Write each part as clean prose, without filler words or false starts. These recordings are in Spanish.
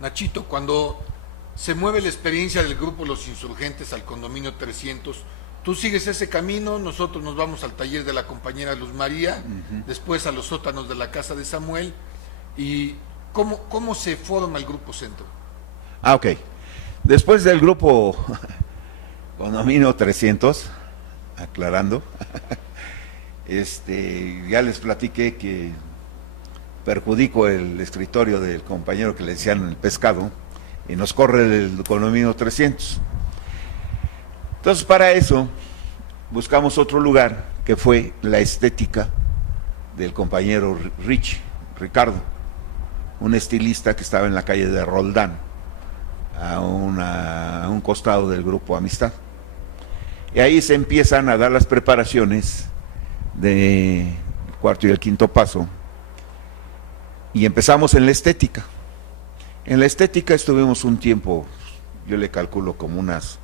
Nachito, cuando se mueve la experiencia del grupo Los Insurgentes al condominio 300, tú sigues ese camino, nosotros nos vamos al taller de la compañera Luz María, después a los sótanos de la casa de Samuel, y ¿cómo se forma el grupo Centro? Ok. Después del grupo Condominio 300, aclarando, ya les platiqué que perjudico el escritorio del compañero que le decían el pescado y nos corre el condominio 300. Entonces, para eso buscamos otro lugar que fue la estética del compañero Ricardo, un estilista que estaba en la calle de Roldán, a un costado del grupo Amistad. Y ahí se empiezan a dar las preparaciones del cuarto y el quinto paso, y empezamos en la estética. En la estética estuvimos un tiempo, yo le calculo como unas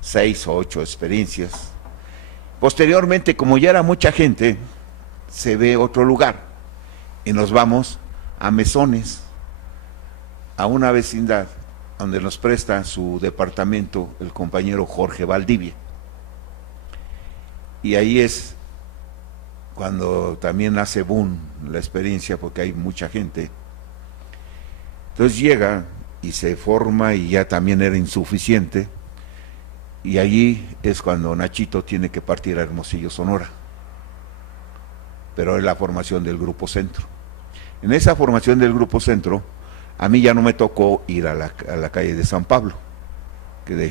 6 o 8 experiencias. Posteriormente, como ya era mucha gente, se ve otro lugar y nos vamos a Mesones, a una vecindad donde nos presta su departamento el compañero Jorge Valdivia. Y ahí es cuando también hace boom la experiencia, porque hay mucha gente. Entonces llega y se forma, y ya también era insuficiente, y allí es cuando Nachito tiene que partir a Hermosillo, Sonora, pero es la formación del Grupo Centro. En esa formación del Grupo Centro, a mí ya no me tocó ir a la calle de San Pablo, que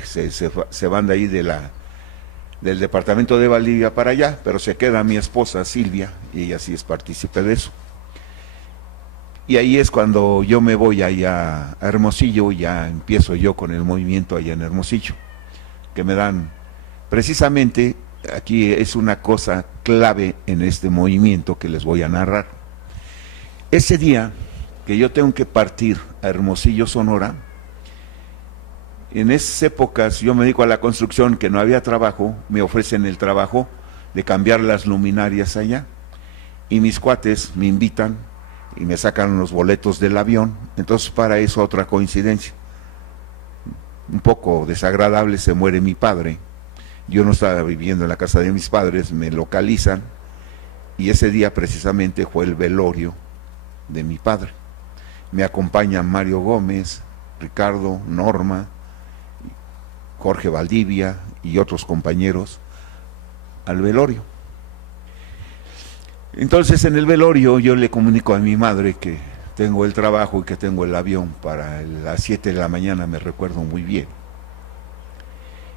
se van de ahí del departamento de Valdivia para allá, pero se queda mi esposa Silvia, y ella sí es partícipe de eso. Y ahí es cuando yo me voy allá a Hermosillo, y ya empiezo yo con el movimiento allá en Hermosillo, que me dan, precisamente, aquí es una cosa clave en este movimiento que les voy a narrar. Ese día que yo tengo que partir a Hermosillo, Sonora, en esas épocas yo me dedico a la construcción, que no había trabajo, me ofrecen el trabajo de cambiar las luminarias allá, y mis cuates me invitan y me sacan los boletos del avión. Entonces, para eso, otra coincidencia, un poco desagradable, se muere mi padre, yo no estaba viviendo en la casa de mis padres, me localizan, y ese día precisamente fue el velorio de mi padre. Me acompañan Mario Gómez, Ricardo, Norma, Jorge Valdivia y otros compañeros al velorio. Entonces, en el velorio yo le comunico a mi madre que tengo el trabajo y que tengo el avión para las 7 de la mañana, me recuerdo muy bien.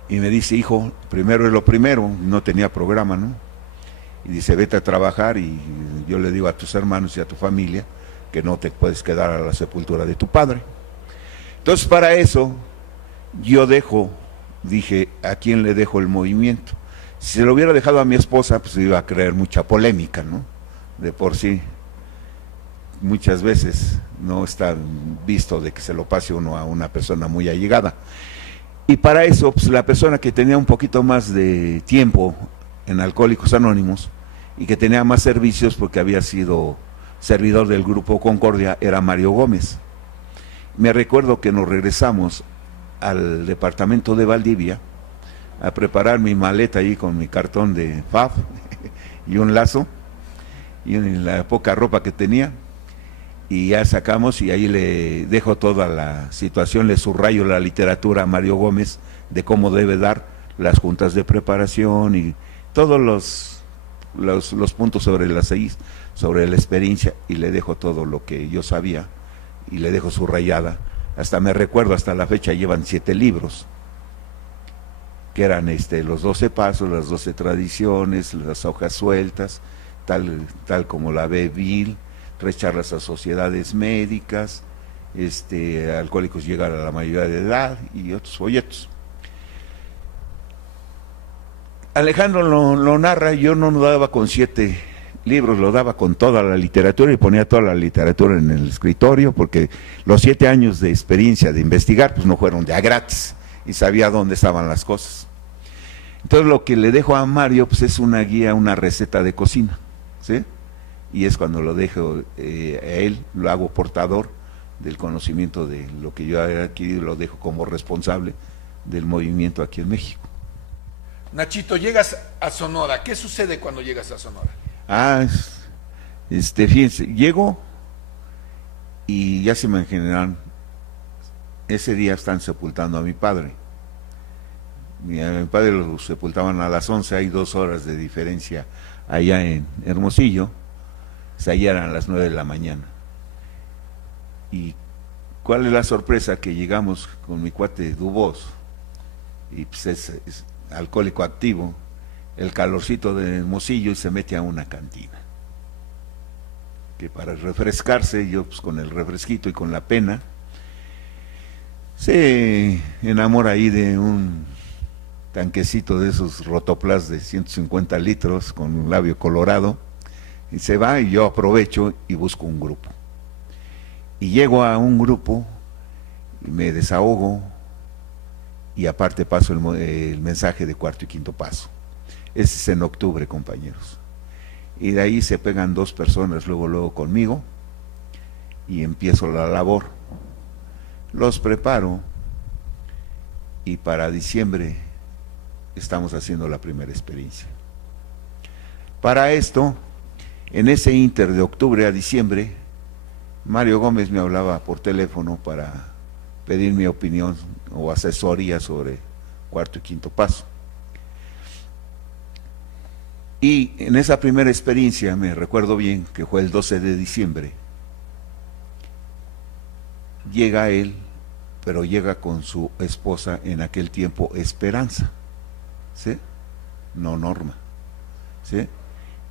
Y me dice: hijo, primero es lo primero, no tenía programa, ¿no? Y dice: vete a trabajar, y yo le digo a tus hermanos y a tu familia que no te puedes quedar a la sepultura de tu padre. Entonces, para eso yo dije, ¿a quién le dejo el movimiento? Si se lo hubiera dejado a mi esposa, pues iba a crear mucha polémica, ¿no? De por sí, muchas veces no está visto de que se lo pase uno a una persona muy allegada. Y para eso, pues la persona que tenía un poquito más de tiempo en Alcohólicos Anónimos y que tenía más servicios porque había sido servidor del Grupo Concordia, era Mario Gómez. Me recuerdo que nos regresamos al departamento de Valdivia a preparar mi maleta ahí con mi cartón de FAB y un lazo y la poca ropa que tenía, y ya sacamos, y ahí le dejo toda la situación, le subrayo la literatura a Mario Gómez de cómo debe dar las juntas de preparación y todos los puntos sobre sobre la experiencia, y le dejo todo lo que yo sabía y le dejo subrayada. Hasta me recuerdo, hasta la fecha llevan 7 libros, que eran los 12 pasos, las 12 tradiciones, las hojas sueltas, tal como la ve Bill, 3 charlas a sociedades médicas, Alcohólicos llegar a la mayoría de edad, y otros folletos. Alejandro lo narra, yo no lo daba con 7 libros, lo daba con toda la literatura, y ponía toda la literatura en el escritorio, porque los 7 años de experiencia de investigar pues no fueron ya gratis, y sabía dónde estaban las cosas. Entonces, lo que le dejo a Mario pues es una guía, una receta de cocina, ¿sí? Y es cuando lo dejo a él, lo hago portador del conocimiento de lo que yo he adquirido, lo dejo como responsable del movimiento aquí en México. Nachito, llegas a Sonora. ¿Qué sucede cuando llegas a Sonora? Fíjense, llego y ya se me imaginarán, ese día están sepultando a mi padre. Mi padre lo sepultaban a las 11, hay 2 horas de diferencia allá en Hermosillo, o sea, ya eran las 9 de la mañana. ¿Y cuál es la sorpresa? Que llegamos con mi cuate Dubós, y pues es alcohólico activo, el calorcito de Hermosillo, y se mete a una cantina. Que para refrescarse, yo pues con el refresquito y con la pena, se enamora ahí de un tanquecito de esos Rotoplas de 150 litros con un labio colorado, y se va, y yo aprovecho y busco un grupo. Y llego a un grupo, y me desahogo, y aparte paso el mensaje de cuarto y quinto paso. Ese es en octubre, compañeros. Y de ahí se pegan 2 personas luego conmigo, y empiezo la labor. Los preparo, y para diciembre estamos haciendo la primera experiencia. Para esto, en ese inter de octubre a diciembre, Mario Gómez me hablaba por teléfono para pedir mi opinión o asesoría sobre cuarto y quinto paso. Y en esa primera experiencia, me recuerdo bien que fue el 12 de diciembre, llega él, pero llega con su esposa en aquel tiempo, Esperanza, ¿sí? No Norma, ¿sí?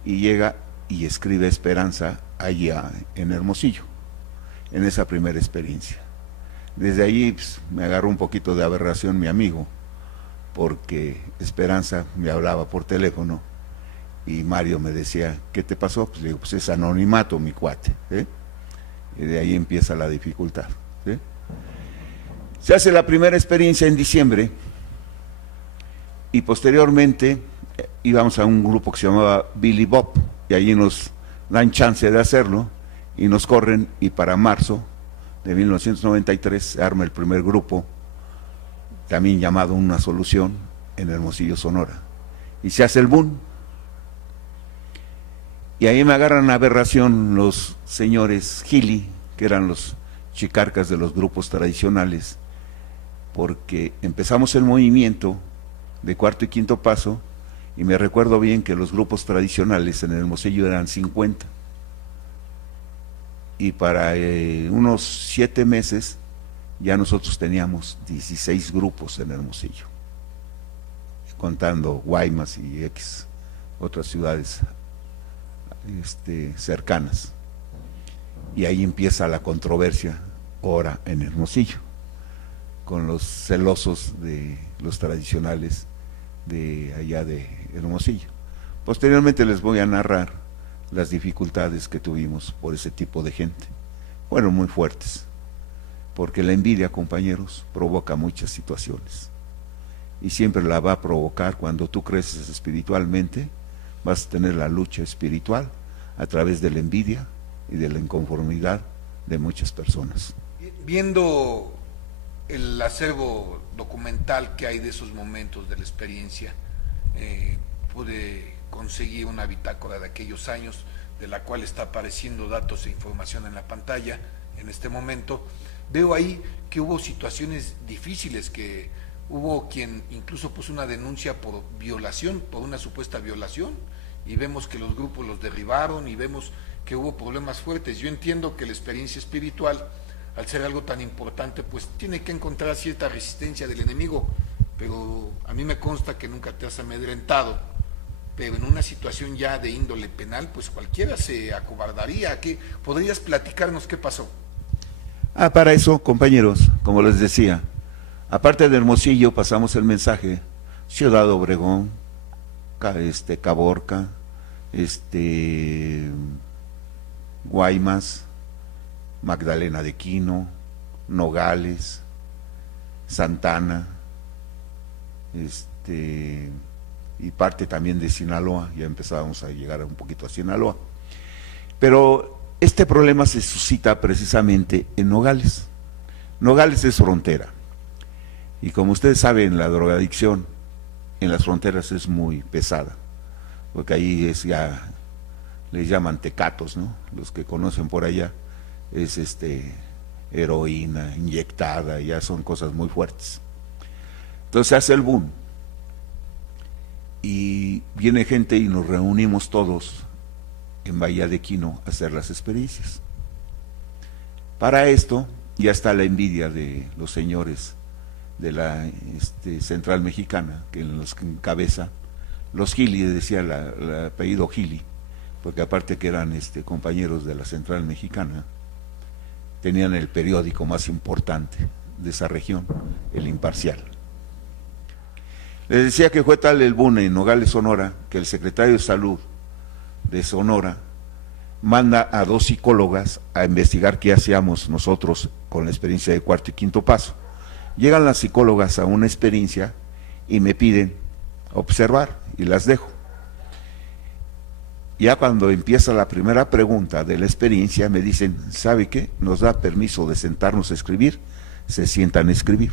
Y llega y escribe Esperanza allá en Hermosillo, en esa primera experiencia. Desde ahí pues, me agarró un poquito de aberración mi amigo, porque Esperanza me hablaba por teléfono y Mario me decía, ¿qué te pasó? Pues le digo, pues es anonimato, mi cuate, ¿sí? Y de ahí empieza la dificultad, ¿sí? Se hace la primera experiencia en diciembre, y posteriormente íbamos a un grupo que se llamaba Billy Bob, y allí nos dan chance de hacerlo, y nos corren, y para marzo de 1993 se arma el primer grupo, también llamado Una Solución, en Hermosillo, Sonora, y se hace el boom. Y ahí me agarran aberración los señores Gili, que eran los chicarcas de los grupos tradicionales, porque empezamos el movimiento de cuarto y quinto paso, y me recuerdo bien que los grupos tradicionales en el Hermosillo eran 50, y para unos 7 meses ya nosotros teníamos 16 grupos en Hermosillo, contando Guaymas y otras ciudades cercanas. Y ahí empieza la controversia ahora en Hermosillo, con los celosos de los tradicionales de allá de Hermosillo. Posteriormente les voy a narrar las dificultades que tuvimos por ese tipo de gente. Fueron muy fuertes, porque la envidia, compañeros, provoca muchas situaciones, y siempre la va a provocar. Cuando tú creces espiritualmente, vas a tener la lucha espiritual a través de la envidia y de la inconformidad de muchas personas. Viendo el acervo documental que hay de esos momentos de la experiencia, pude conseguir una bitácora de aquellos años, de la cual está apareciendo datos e información en la pantalla en este momento. Veo ahí que hubo situaciones difíciles, que hubo quien incluso puso una denuncia por violación, por una supuesta violación, y vemos que los grupos los derribaron, y vemos que hubo problemas fuertes. Yo entiendo que la experiencia espiritual, al ser algo tan importante, pues tiene que encontrar cierta resistencia del enemigo, pero a mí me consta que nunca te has amedrentado. Pero en una situación ya de índole penal, pues cualquiera se acobardaría. ¿Qué podrías platicarnos qué pasó? Para eso, compañeros, como les decía, aparte de Hermosillo, pasamos el mensaje Ciudad Obregón, Caborca, Guaymas, Magdalena de Quino, Nogales, Santana, y parte también de Sinaloa. Ya empezábamos a llegar un poquito a Sinaloa, pero este problema se suscita precisamente en Nogales. Nogales es frontera. Y como ustedes saben, la drogadicción en las fronteras es muy pesada, porque ahí es ya, les llaman tecatos, ¿no? Los que conocen por allá, es heroína inyectada, ya son cosas muy fuertes. Entonces se hace el boom, y viene gente y nos reunimos todos en Bahía de Quino a hacer las experiencias. Para esto ya está la envidia de los señores de la Central Mexicana, que los encabeza los Gili, decía el apellido Gili, porque aparte que eran compañeros de la Central Mexicana, tenían el periódico más importante de esa región, El Imparcial. Les decía que fue tal el boom en Nogales, Sonora, que el secretario de Salud de Sonora manda a 2 psicólogas a investigar qué hacíamos nosotros con la experiencia de cuarto y quinto paso. Llegan las psicólogas a una experiencia y me piden observar, y las dejo. Ya cuando empieza la primera pregunta de la experiencia me dicen, ¿sabe qué? Nos da permiso de sentarnos a escribir. Se sientan a escribir.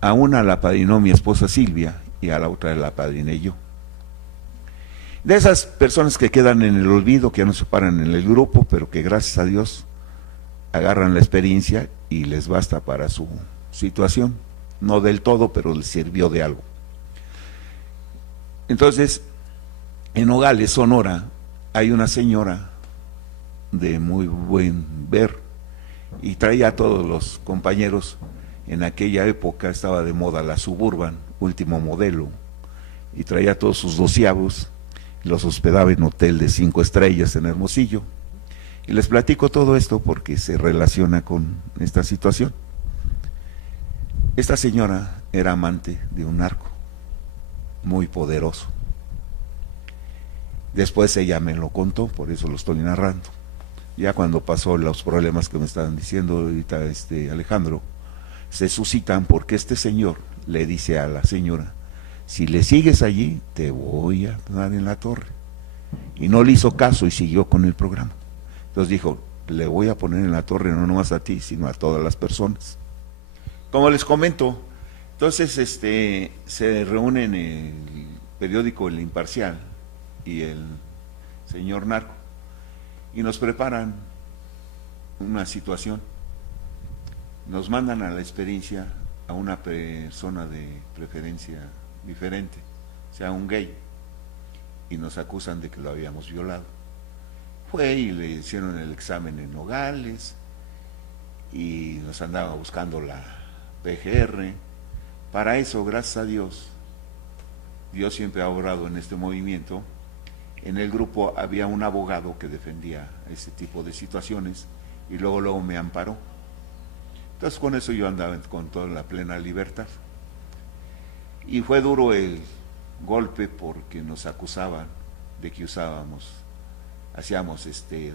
A una la padrinó mi esposa Silvia y a la otra la padriné yo. De esas personas que quedan en el olvido, que ya no se paran en el grupo, pero que gracias a Dios agarran la experiencia y les basta para su situación. No del todo, pero les sirvió de algo. Entonces, en Nogales, Sonora, hay una señora de muy buen ver y traía a todos los compañeros. En aquella época estaba de moda la Suburban, último modelo, y traía a todos sus 12avos, los hospedaba en hotel de 5 estrellas en Hermosillo. Y les platico todo esto porque se relaciona con esta situación. Esta señora era amante de un narco muy poderoso. Después ella me lo contó, por eso lo estoy narrando. Ya cuando pasó los problemas que me estaban diciendo ahorita Alejandro, se suscitan porque este señor le dice a la señora, si le sigues allí, te voy a dar en la torre. Y no le hizo caso y siguió con el programa. Entonces dijo, le voy a poner en la torre no nomás a ti, sino a todas las personas. Como les comento, entonces se reúnen el periódico El Imparcial y el señor narco y nos preparan una situación. Nos mandan a la experiencia a una persona de preferencia diferente, o sea, un gay, y nos acusan de que lo habíamos violado. Fue y le hicieron el examen en Nogales y nos andaba buscando la PGR. Para eso, gracias a Dios, Dios siempre ha obrado en este movimiento. En el grupo había un abogado que defendía ese tipo de situaciones y luego me amparó. Entonces con eso yo andaba con toda la plena libertad. Y fue duro el golpe porque nos acusaban de que hacíamos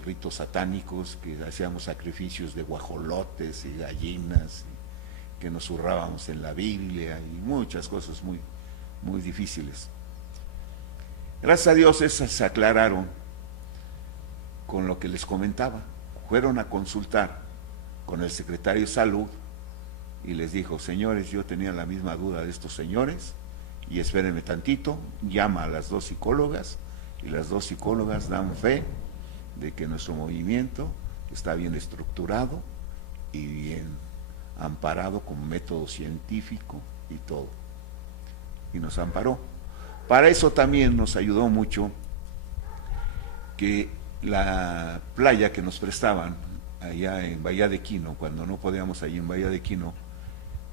ritos satánicos, que hacíamos sacrificios de guajolotes y gallinas, y que nos zurrábamos en la Biblia y muchas cosas muy, muy difíciles. Gracias a Dios esas se aclararon con lo que les comentaba. Fueron a consultar con el secretario de Salud y les dijo, señores, yo tenía la misma duda de estos señores y espérenme tantito, llama a las 2 psicólogas y las 2 psicólogas dan fe de que nuestro movimiento está bien estructurado y bien amparado con método científico y todo. Y nos amparó. Para eso también nos ayudó mucho que la playa que nos prestaban allá en Bahía de Quino, cuando no podíamos allí en Bahía de Quino,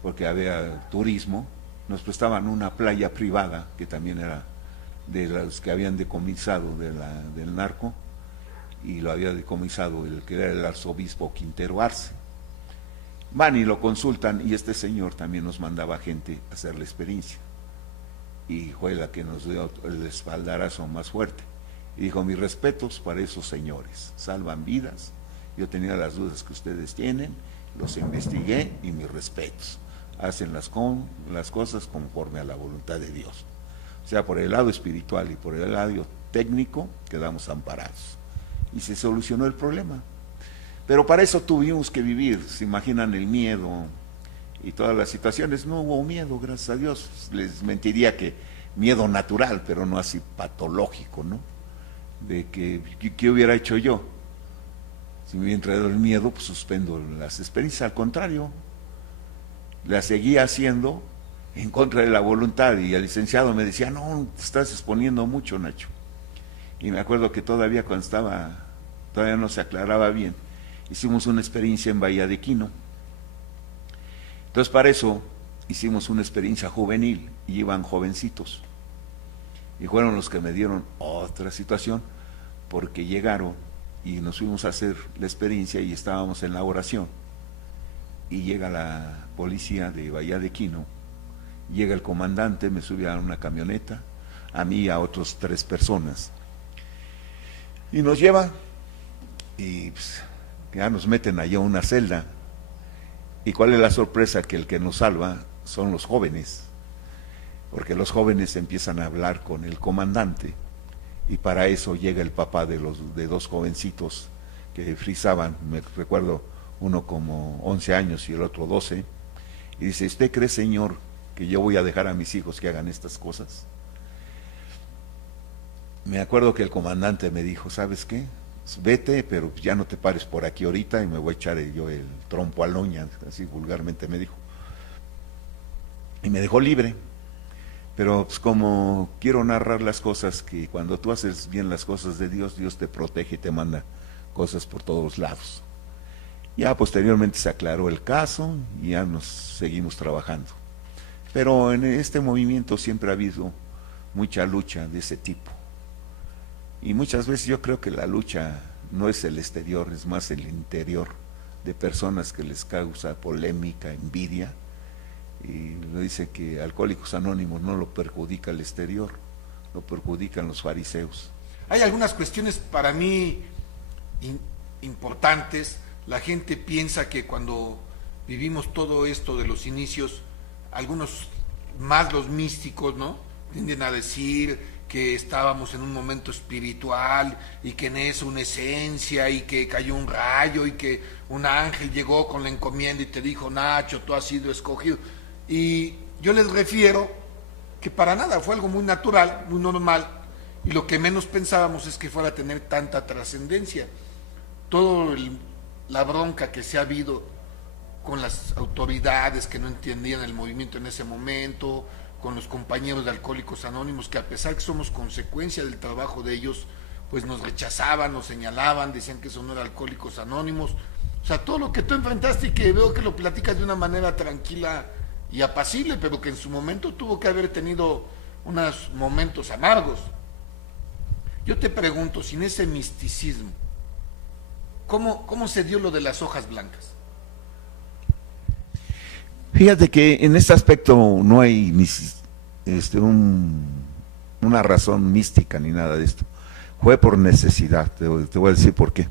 porque había turismo, nos prestaban una playa privada, que también era de los que habían decomisado del narco, y lo había decomisado el que era el arzobispo Quintero Arce. Van y lo consultan, y este señor también nos mandaba gente a hacer la experiencia, y fue la que nos dio el espaldarazo más fuerte, y dijo, mis respetos para esos señores, salvan vidas. Yo tenía las dudas que ustedes tienen, los investigué y mis respetos. Hacen las cosas conforme a la voluntad de Dios. O sea, por el lado espiritual y por el lado técnico, quedamos amparados. Y se solucionó el problema. Pero para eso tuvimos que vivir, se imaginan el miedo y todas las situaciones. No hubo miedo, gracias a Dios. Les mentiría que miedo natural, pero no así patológico, ¿no? De que, ¿qué hubiera hecho yo? Si me hubiera traído el miedo, pues suspendo las experiencias. Al contrario, las seguía haciendo en contra de la voluntad, y el licenciado me decía, no, te estás exponiendo mucho, Nacho. Y me acuerdo que todavía todavía no se aclaraba bien, hicimos una experiencia en Bahía de Quino. Entonces para eso hicimos una experiencia juvenil, y iban jovencitos, y fueron los que me dieron otra situación, porque llegaron y nos fuimos a hacer la experiencia y estábamos en la oración, y llega la policía de Bahía de Quino, llega el comandante, me sube a una camioneta, a mí y a otros 3 personas, y nos lleva, y pues, ya nos meten allá a una celda. ¿Y cuál es la sorpresa? Que el que nos salva son los jóvenes, porque los jóvenes empiezan a hablar con el comandante, y para eso llega el papá de 2 jovencitos que frisaban, me recuerdo, uno como 11 años y el otro 12, y dice, ¿usted cree, señor, que yo voy a dejar a mis hijos que hagan estas cosas? Me acuerdo que el comandante me dijo, ¿sabes qué? Vete, pero ya no te pares por aquí ahorita, y me voy a echar yo el trompo a loña, así vulgarmente me dijo. Y me dejó libre. Pero pues como quiero narrar las cosas, que cuando tú haces bien las cosas de Dios, Dios te protege y te manda cosas por todos lados. Ya posteriormente se aclaró el caso y ya nos seguimos trabajando. Pero en este movimiento siempre ha habido mucha lucha de ese tipo. Y muchas veces yo creo que la lucha no es el exterior, es más el interior, de personas que les causa polémica, envidia, y lo dice que Alcohólicos Anónimos no lo perjudica el exterior, lo perjudican los fariseos. Hay algunas cuestiones para mí importantes. La gente piensa que cuando vivimos todo esto de los inicios, algunos más los místicos, ¿no?, tienden a decir que estábamos en un momento espiritual y que en eso una esencia, y que cayó un rayo y que un ángel llegó con la encomienda y te dijo, Nacho, tú has sido escogido. Y yo les refiero que para nada, fue algo muy natural, muy normal, y lo que menos pensábamos es que fuera a tener tanta trascendencia. La bronca que se ha habido con las autoridades que no entendían el movimiento en ese momento, con los compañeros de Alcohólicos Anónimos, que a pesar que somos consecuencia del trabajo de ellos, pues nos rechazaban, nos señalaban, decían que eso no era Alcohólicos Anónimos. O sea, todo lo que tú enfrentaste, y que veo que lo platicas de una manera tranquila y apacible, pero que en su momento tuvo que haber tenido unos momentos amargos. Yo te pregunto, sin ese misticismo, ¿cómo se dio lo de las hojas blancas? Fíjate que en este aspecto no hay ni una razón mística ni nada de esto. Fue por necesidad, te voy a decir por qué.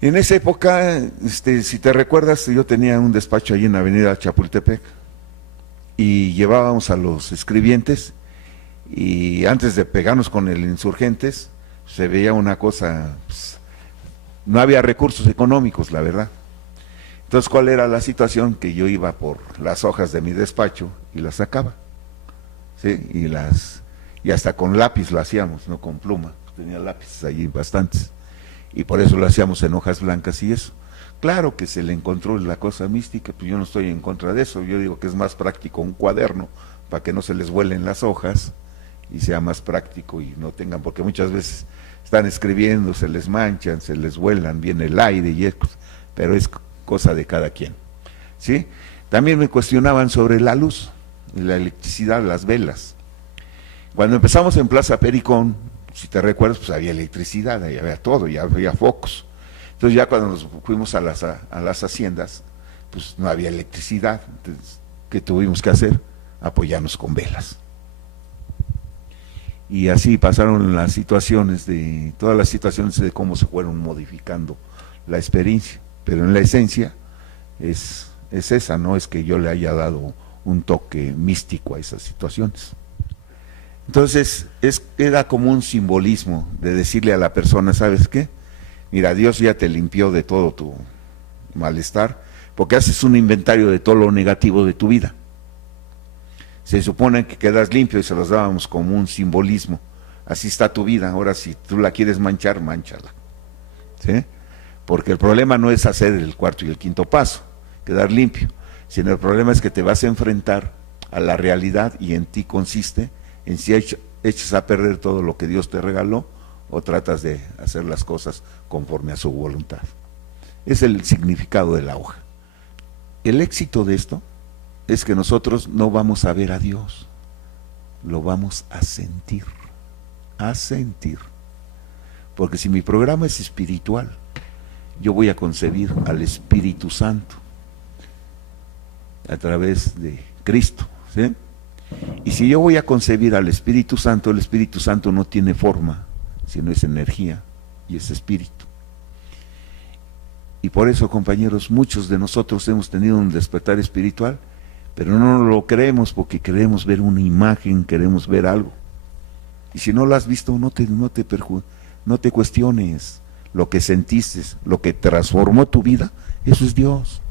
En esa época, si te recuerdas, yo tenía un despacho allí en la avenida Chapultepec, y llevábamos a los escribientes, y antes de pegarnos con el Insurgentes, se veía una cosa, pues, no había recursos económicos, la verdad. Entonces, ¿cuál era la situación? Que yo iba por las hojas de mi despacho y las sacaba, ¿sí? Y hasta con lápiz lo hacíamos, no con pluma, tenía lápices allí bastantes, y por eso lo hacíamos en hojas blancas y eso. Claro que se le encontró la cosa mística, pues yo no estoy en contra de eso, yo digo que es más práctico un cuaderno, para que no se les vuelen las hojas, y sea más práctico y no tengan, porque muchas veces están escribiendo, se les manchan, se les vuelan, viene el aire y eso, pero es cosa de cada quien, ¿sí? También me cuestionaban sobre la luz, la electricidad, las velas. Cuando empezamos en Plaza Pericón, si te recuerdas, pues había electricidad, ahí había todo, ya había focos. Entonces ya cuando nos fuimos a las haciendas, pues no había electricidad. Entonces, ¿qué tuvimos que hacer? Apoyarnos con velas. Y así pasaron las situaciones todas las situaciones de cómo se fueron modificando la experiencia. Pero en la esencia es esa, no es que yo le haya dado un toque místico a esas situaciones. Entonces, era como un simbolismo de decirle a la persona, ¿sabes qué? Mira, Dios ya te limpió de todo tu malestar, porque haces un inventario de todo lo negativo de tu vida. Se supone que quedas limpio y se los dábamos como un simbolismo. Así está tu vida, ahora si tú la quieres manchar, mánchala. ¿Sí? Porque el problema no es hacer el cuarto y el quinto paso, quedar limpio, sino el problema es que te vas a enfrentar a la realidad y en ti consiste en si echas a perder todo lo que Dios te regaló o tratas de hacer las cosas conforme a su voluntad. Es el significado de la hoja. El éxito de esto es que nosotros no vamos a ver a Dios, lo vamos a sentir, porque si mi programa es espiritual, yo voy a concebir al Espíritu Santo a través de Cristo, ¿sí? Y si yo voy a concebir al Espíritu Santo, el Espíritu Santo no tiene forma, sino es energía y es espíritu. Y por eso, compañeros, muchos de nosotros hemos tenido un despertar espiritual, pero no lo creemos porque queremos ver una imagen, queremos ver algo. Y si no lo has visto, no te cuestiones. Lo que sentiste, lo que transformó tu vida, eso es Dios.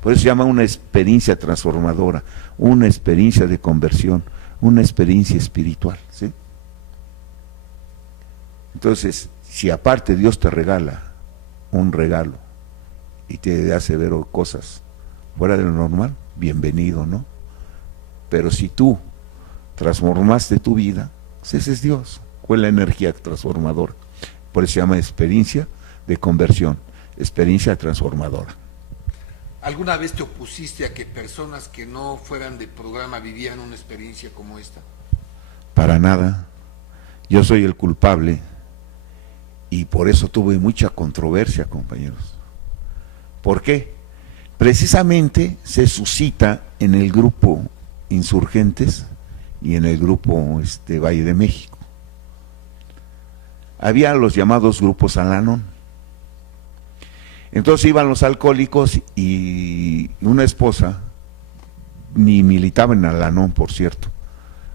Por eso se llama una experiencia transformadora, una experiencia de conversión, una experiencia espiritual, ¿sí? Entonces, si aparte Dios te regala un regalo y te hace ver cosas fuera de lo normal, bienvenido, ¿no? Pero si tú transformaste tu vida, pues ese es Dios, fue la energía transformadora. Por eso se llama experiencia de conversión, experiencia transformadora. ¿Alguna vez te opusiste a que personas que no fueran de programa vivieran una experiencia como esta? Para nada. Yo soy el culpable y por eso tuve mucha controversia, compañeros. ¿Por qué? Precisamente se suscita en el grupo Insurgentes y en el grupo Valle de México. Había los llamados grupos Al-Anon. Entonces iban los alcohólicos y una esposa, ni militaba en Al-Anon, por cierto,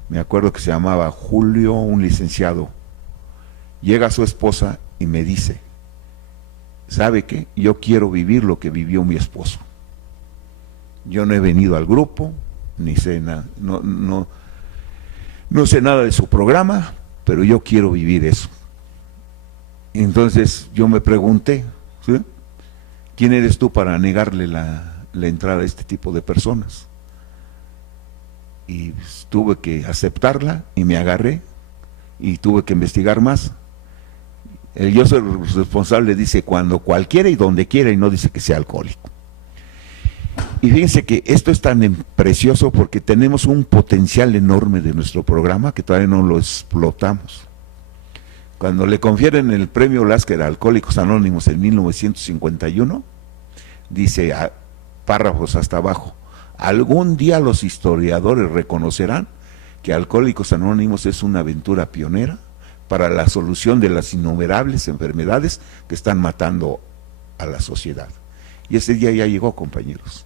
me acuerdo que se llamaba Julio, un licenciado. Llega su esposa y me dice, ¿sabe qué? Yo quiero vivir lo que vivió mi esposo. Yo no he venido al grupo, ni sé nada, no sé nada de su programa, pero yo quiero vivir eso. Entonces yo me pregunté, ¿sí? ¿Quién eres tú para negarle la entrada a este tipo de personas? Y tuve que aceptarla y me agarré y tuve que investigar más. El yo soy responsable dice cuando cualquiera y donde quiera y no dice que sea alcohólico. Y fíjense que esto es tan precioso porque tenemos un potencial enorme de nuestro programa que todavía no lo explotamos. Cuando le confieren el premio Lasker a Alcohólicos Anónimos en 1951, dice párrafos hasta abajo, algún día los historiadores reconocerán que Alcohólicos Anónimos es una aventura pionera para la solución de las innumerables enfermedades que están matando a la sociedad. Y ese día ya llegó, compañeros,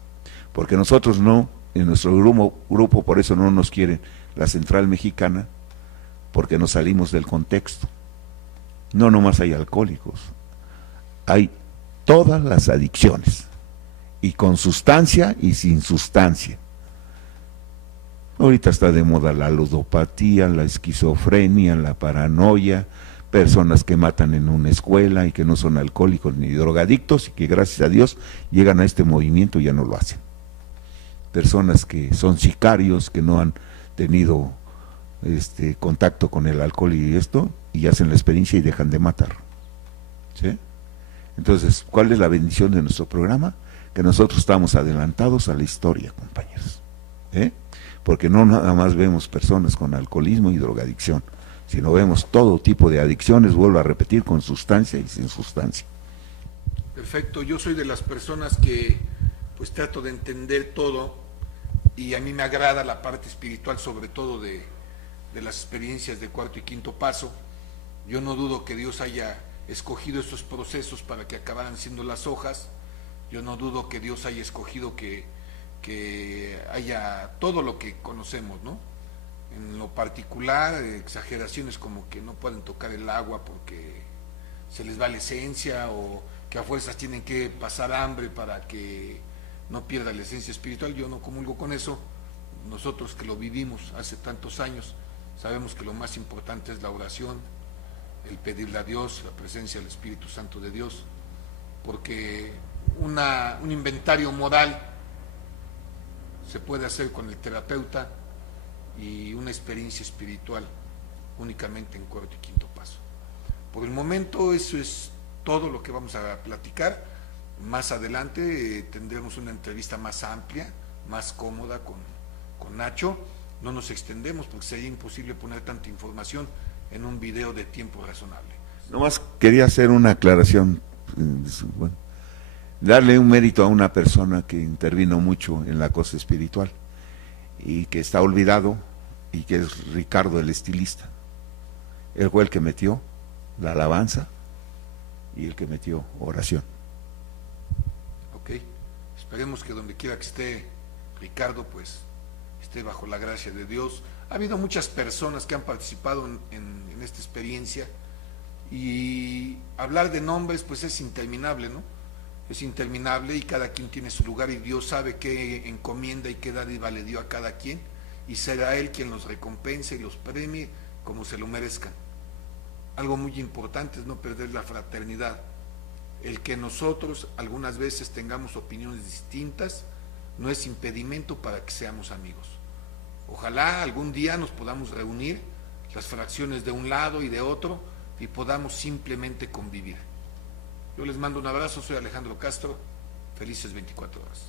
porque nosotros no, en nuestro grupo por eso no nos quieren la Central Mexicana, porque nos salimos del contexto. No nomás hay alcohólicos, hay todas las adicciones, y con sustancia y sin sustancia. Ahorita está de moda la ludopatía, la esquizofrenia, la paranoia, personas que matan en una escuela y que no son alcohólicos ni drogadictos y que gracias a Dios llegan a este movimiento y ya no lo hacen. Personas que son sicarios, que no han tenido contacto con el alcohol y esto, y hacen la experiencia y dejan de matar. ¿Sí? Entonces, ¿cuál es la bendición de nuestro programa? Que nosotros estamos adelantados a la historia, compañeros. Porque no nada más vemos personas con alcoholismo y drogadicción, sino vemos todo tipo de adicciones, vuelvo a repetir, con sustancia y sin sustancia. Perfecto, yo soy de las personas que pues trato de entender todo y a mí me agrada la parte espiritual, sobre todo de las experiencias de cuarto y quinto paso. Yo no dudo que Dios haya escogido estos procesos para que acabaran siendo las hojas. Yo no dudo que Dios haya escogido que haya todo lo que conocemos, ¿no? En lo particular, exageraciones como que no pueden tocar el agua porque se les va la esencia, o que a fuerzas tienen que pasar hambre para que no pierda la esencia espiritual. Yo no comulgo con eso. Nosotros que lo vivimos hace tantos años, sabemos que lo más importante es la oración, el pedirle a Dios, la presencia del Espíritu Santo de Dios, porque un inventario moral se puede hacer con el terapeuta, y una experiencia espiritual únicamente en cuarto y quinto paso. Por el momento eso es todo lo que vamos a platicar. Más adelante tendremos una entrevista más amplia, más cómoda con Nacho. No nos extendemos porque sería imposible poner tanta información en un video de tiempo razonable. Nomás quería hacer una aclaración, bueno, darle un mérito a una persona que intervino mucho en la cosa espiritual y que está olvidado, y que es Ricardo el estilista. Él fue el que metió la alabanza y el que metió oración. Ok, esperemos que donde quiera que esté Ricardo, pues esté bajo la gracia de Dios. Ha habido muchas personas que han participado en esta experiencia, y hablar de nombres pues es interminable, ¿no? Es interminable, y cada quien tiene su lugar, y Dios sabe qué encomienda y qué dádiva le dio a cada quien, y será Él quien los recompense y los premie como se lo merezcan. Algo muy importante es no perder la fraternidad. El que nosotros algunas veces tengamos opiniones distintas no es impedimento para que seamos amigos. Ojalá algún día nos podamos reunir, las fracciones de un lado y de otro, y podamos simplemente convivir. Yo les mando un abrazo, soy Alejandro Castro, felices 24 horas.